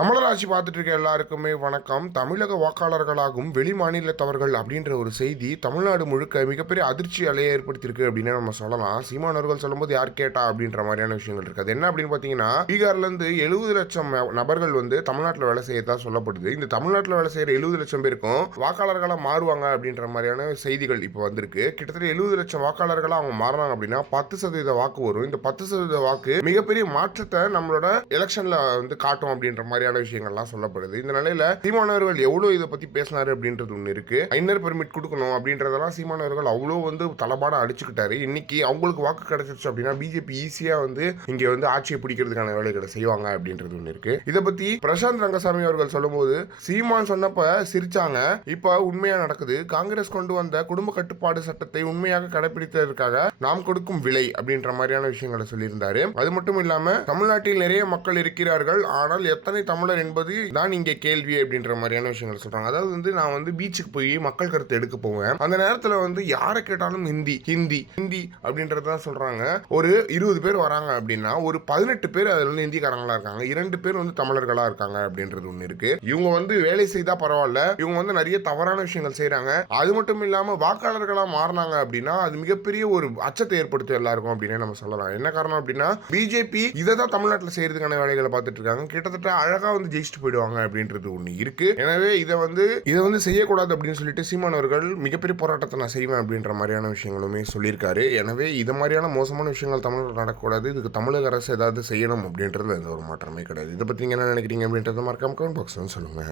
தமிழராசி பார்த்துட்டு இருக்க எல்லாருக்குமே வணக்கம். தமிழக வாக்காளர்களாகும் வெளி மாநிலத்தவர்கள் அப்படின்ற ஒரு செய்தி தமிழ்நாடு முழுக்க மிகப்பெரிய அதிர்ச்சி அலையை ஏற்படுத்தியிருக்கு அப்படின்னு நம்ம சொல்லலாம். சீமானவர்கள் சொல்லும்போது யார் கேட்டா அப்படின்ற மாதிரியான விஷயங்கள் இருக்கு அது என்ன அப்படின்னு பார்த்தீங்கன்னா பீகார்ல இருந்து எழுபது லட்சம் நபர்கள் வந்து தமிழ்நாட்டில் வேலை செய்யறதா சொல்லப்படுது. இந்த தமிழ்நாட்டில் வேலை செய்யற எழுபது லட்சம் பேருக்கும் வாக்காளர்களாக மாறுவாங்க அப்படின்ற மாதிரியான செய்திகள் இப்போ வந்திருக்கு. கிட்டத்தட்ட எழுபது லட்சம் வாக்காளர்களாக அவங்க மாறினாங்க அப்படின்னா பத்து சதவீத வாக்கு வரும். இந்த பத்து சதவீத வாக்கு மிகப்பெரிய மாற்றத்தை நம்மளோட எலெக்ஷன்ல வந்து காட்டும் அப்படின்ற மாதிரியான விஷயங்கள்லாம் சொல்லப்படுது. இந்த நிலையில சீமானவர்கள் எவ்வளோ இதை பத்தி பேசினாரு அப்படின்றது ஒன்று இருக்கு. ஐநர் பெர்மிட் கொடுக்கணும் அப்படின்றதெல்லாம் சீமானவர்கள் அவ்வளோ வந்து தலபாட அடிச்சுக்கிட்டாரு. இன்னைக்கு அவங்களுக்கு வாக்கு கிடைச்சிருச்சு அப்படின்னா பிஜேபி ஈஸியா வந்து இங்க வந்து ஆட்சியை பிடிக்கிறதுக்கான வேலைகளை செய்வாங்க அப்படின்றது ஒன்று இருக்கு. இதை பத்தி பிரசாந்த் ரங்கசாமி அவர்கள் சொல்லும்போது சீமான் சொன்னப்ப சிரிச்சாங்க. இப்ப உண்மையா நடக்குது. காங்கிரஸ் கொண்டு வந்த குடும்ப கட்டுப்பாடு சட்டத்தை உண்மையாக கடைபிடித்ததற்காக நாம் கொடுக்கும் விலை அப்படின்ற மாதிரியான விஷயங்களை சொல்லியிருந்தாரு. அது மட்டும் இல்லாம தமிழ்நாட்டில் நிறைய மக்கள் இருக்கிறார்கள். ஆனால் எத்தனை தமிழர் என்பது தான் இங்கே கேள்வி அப்படின்ற மாதிரியான விஷயங்கள் சொல்றாங்க. அதாவது வந்து நான் வந்து பீச்சுக்கு போய் மக்கள் கருத்து எடுக்க போவேன். அந்த நேரத்தில் வந்து யாரை கேட்டாலும் ஹிந்தி ஹிந்தி ஹிந்தி அப்படின்றதான் சொல்றாங்க. ஒரு இருபது பேர் வராங்க அப்படின்னா ஒரு பதினெட்டு பேர் அதில் வந்து ஹிந்திக்காரங்களா இருக்காங்க. இரண்டு பேர் வந்து தமிழர்களா இருக்காங்க அப்படின்றது ஒன்று இருக்கு. இவங்க வந்து வேலை செய்தா பரவாயில்ல. இவங்க வந்து நிறைய தவறான விஷயங்கள் செய்கிறாங்க அது மட்டும் இல்லாமல் வாக்காளர்களாக மாறினாங்க அப்படின்னா அது மிகப்பெரிய ஒரு அச்சத்தை ஏற்படுத்தும் எல்லாருக்கும் அப்படின்னு நம்ம சொல்லலாம். என்ன காரணம் அப்படின்னா பிஜேபி இதை தான் தமிழ்நாட்டில் செய்யறதுக்கான வேலைகளை பார்த்துட்டு இருக்காங்க. கிட்டத்தட்ட அழகா வந்து ஜெயிச்சுட்டு போயிடுவாங்க அப்படின்றது ஒண்ணு இருக்கு. எனவே இதை வந்து இதை வந்து செய்யக்கூடாது அப்படின்னு சொல்லிட்டு சீமானவர்கள் மிகப்பெரிய போராட்டத்தை நான் செய்வேன் அப்படின்ற மாதிரியான விஷயங்களுமே சொல்லியிருக்காரு. எனவே இது மாதிரியான மோசமான விஷயங்கள் தமிழ்நாட்டில் நடக்கக்கூடாது. இதுக்கு தமிழக அரசு ஏதாவது செய்யணும் அப்படின்றது எந்த ஒரு மாற்றமே கிடையாது. இதை பத்தி என்ன நினைக்கிறீங்க அப்படின்றத மறக்காம கமெண்ட் பாக்ஸ் சொல்லுங்க.